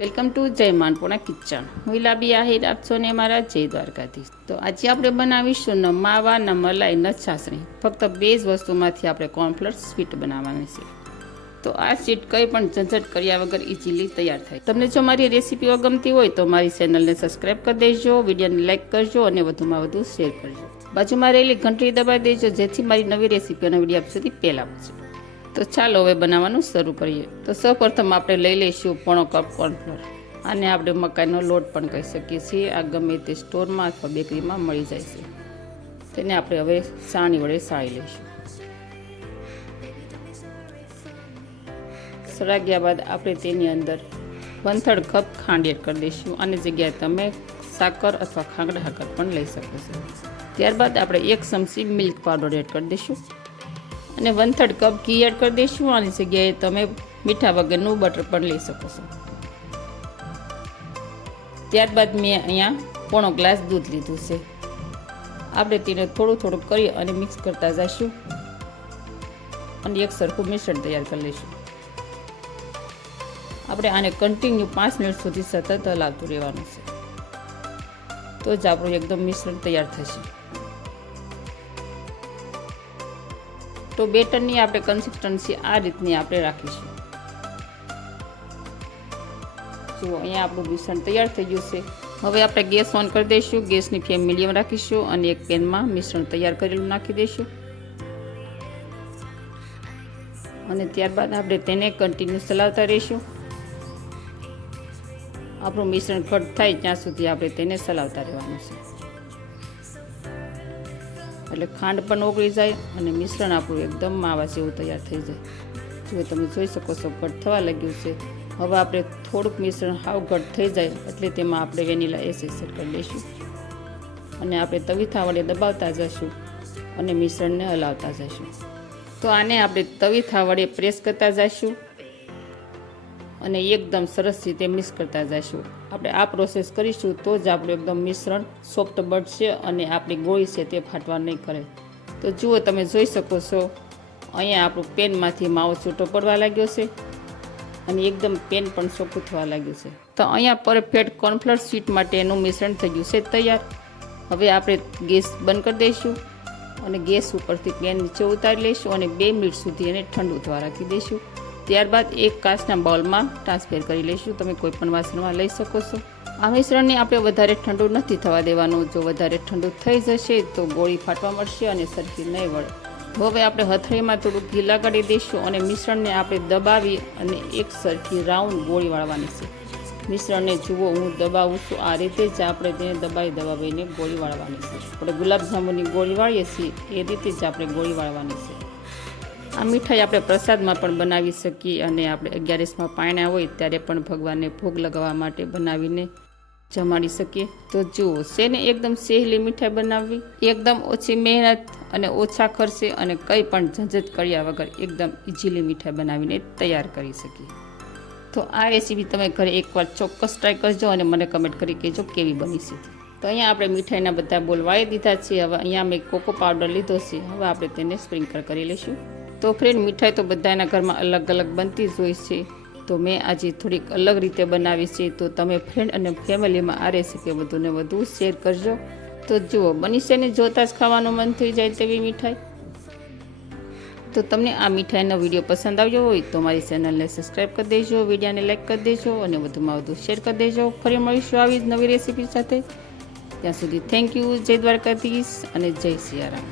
Welcome to જય માનપુણા kitchen. હું લાબી આહિર, આપ છો ને મારા જય દ્વારકાથી તો આજે આપણે બનાવીશું ન માવા, ન મલાઈ, ન છાસણી. ફક્ત બે જ વસ્તુમાંથી આપણે કોર્નફ્લોર સ્વીટ બનાવવાની છે. તો આ સ્વીટ કંઈ પણ ઝંઝટ કર્યા વગર ઇઝીલી તૈયાર થાય. તમને જો મારી રેસીપીઓ ગમતી હોય તો મારી ચેનલને સબસ્ક્રાઈબ કરી દેજો, વિડીયોને લાઇક કરજો અને વધુમાં વધુ શેર કરજો. બાજુમાં રહેલી ઘંટડી દબાવી દેજો, જેથી મારી નવી રેસીપીઓના વીડિયો સુધી પહેલાં પહોંચે. તો ચાલો હવે બનાવવાનું શરૂ કરીએ. તો સૌપ્રથમ આપણે લઈ લઈશું પોણો કપ કોર્નફ્લોર આને આપણે મકાઈનો લોટ પણ કહી શકીએ છીએ. આ ગમે તે સ્ટોરમાં અથવા બેકરીમાં મળી જાય છે. તેને આપણે હવે સાણી વડે સાળી લઈશું. સળાગ્યા બાદ આપણે તેની અંદર વન કપ ખાંડ એડ કરી દઈશું. અને જગ્યાએ તમે સાકર અથવા ખાંગડા હાકર પણ લઈ શકો છો. ત્યારબાદ આપણે એક ચમચી મિલ્ક પાવડર એડ કરી દઈશું. અને વન થર્ડ કપ ઘી એડ કરી દઈશું. આની જગ્યાએ તમે મીઠા વગરનું બટર પણ લઈ શકો છો. ત્યારબાદ મેં અહીંયા પોણો ગ્લાસ દૂધ લીધું છે. આપણે તેને થોડું થોડું કરી અને મિક્સ કરતા જઈશું. અને એક સરખું મિશ્રણ તૈયાર કરી લઈશું. આપણે આને કન્ટિન્યુ પાંચ મિનિટ સુધી સતત હલાવતું રહેવાનું છે. તો જ આપણું એકદમ મિશ્રણ તૈયાર થશે. તો બેટરની આપણે કન્સિસ્ટન્સી આ રીતની આપણે રાખીશું. જુઓ, અહીંયા આપણું મિશ્રણ તૈયાર થઈ ગયું છે. હવે આપણે ગેસ ઓન કરી દઈશું. ગેસની ફ્લેમ મીડિયમ રાખીશું અને એક પેનમાં મિશ્રણ તૈયાર કરેલું નાખી દઈશું. અને ત્યારબાદ આપણે તેને કન્ટિન્યુ ચલાવતા રહીશું. આપણું મિશ્રણ ઘટ થાય ત્યાં સુધી આપણે તેને ચલાવતા રહેવાનું છે. એટલે ખાંડ પણ ઓગળી જાય અને મિશ્રણ આપણું એકદમ માવા જેવું તૈયાર થઈ જાય. જો તમે જોઈ શકો છો, ઘટ થવા લાગ્યું છે. હવે આપણે થોડુંક મિશ્રણ હાવ ઘટ થઈ જાય એટલે તેમાં આપણે વેનીલા એસેસ કરી લઈશું. અને આપણે તવીથા વડે દબાવતા જઈશું અને મિશ્રણને હલાવતા જઈશું તો આને આપણે તવીથા વડે પ્રેસ કરતા જઈશું અને એકદમ સરસ રીતે મિક્સ કરતા જઈશું આપણે આ પ્રોસેસ કરીશું તો જ આપણું એકદમ મિશ્રણ સોફ્ટ બનશે અને આપણી ગોળી છે તે ફાટવા નહીં કરે. તો જુઓ તમે જોઈ શકો છો, અહીંયા આપણું પેનમાંથી માવો છૂટો પડવા લાગ્યો છે અને એકદમ પેન પણ સોખું થવા લાગ્યું છે. તો અહીંયા પરફેક્ટ કોર્નફ્લોર સ્વીટ માટેનું મિશ્રણ થઈ ગયું છે તૈયાર. હવે આપણે ગેસ બંધ કરી દઈશું અને ગેસ ઉપરથી પેન નીચે ઉતારી લઈશું અને બે મિનિટ સુધી એને ઠંડુ થવા રાખી દઈશું. ત્યારબાદ એક કાચના બાઉલમાં ટ્રાન્સફર કરી લઈશું. તમે કોઈપણ વાસણમાં લઈ શકો છો. આ મિશ્રણને આપણે વધારે ઠંડુ નથી થવા દેવાનું. જો વધારે ઠંડુ થઈ જશે તો ગોળી ફાટવા મળશે અને સરખી નહીં વળે હવે આપણે હથળીમાં થોડું ઘી કાઢી દઈશું અને મિશ્રણને આપણે દબાવી અને એક સરખી રાઉન્ડ ગોળી વાળવાની છે. મિશ્રણને જુઓ, હું દબાવું છું. આ રીતે જ આપણે તેને દબાવી દબાવીને ગોળી વાળવાની છે. આપણે ગુલાબજાંબુની ગોળી વાળીએ છીએ. એ રીતે જ આપણે ગોળી વાળવાની છે. આ મીઠાઈ આપણે પ્રસાદમાં પણ બનાવી શકીએ અને આપણે અગિયારસમાં પાણા હોય ત્યારે પણ ભગવાનને ભોગ લગાવવા માટે બનાવીને જમાડી શકીએ. તો જુઓ, શેને એકદમ સહેલી મીઠાઈ બનાવવી એકદમ ઓછી મહેનત અને ઓછા ખર્ચે અને કંઈ પણ ઝંઝટ કર્યા વગર એકદમ ઇઝીલી મીઠાઈ બનાવીને તૈયાર કરી શકીએ. તો આ રેસીપી તમે ઘરે એકવાર ચોક્કસ ટ્રાય કરજો અને મને કમેન્ટ કરી કહેજો કેવી બની છે. તો અહીંયા આપણે મીઠાઈના બધા બોલવાઈ દીધા છે. હવે અહીંયા મેં કોકો પાવડર લીધો છે. હવે આપણે તેને સ્પ્રિંકલ કરી લઈશું. તો ફ્રેન્ડ મીઠાઈ તો બધાના ઘરમાં અલગ અલગ બનતી જ હોય છે. તો મેં આજે થોડીક અલગ રીતે બનાવી છે. તો તમે ફ્રેન્ડ અને ફેમિલીમાં આ રેસીપી વધુને વધુ શેર કરજો. તો જુઓ બની છે ને જોતાં જ ખાવાનું મન થઈ જાય તેવી મીઠાઈ. તો તમને આ મીઠાઈનો વીડિયો પસંદ આવ્યો હોય તો મારી ચેનલને સબસ્ક્રાઈબ કરી દેજો, વિડીયોને લાઈક કરી દેજો અને વધુમાં વધુ શેર કરી દેજો. ફરી મળીશું આવી જ નવી રેસીપી સાથે. ત્યાં સુધી થેન્ક યુ જય દ્વારકાધીશ અને જય સિયારામ.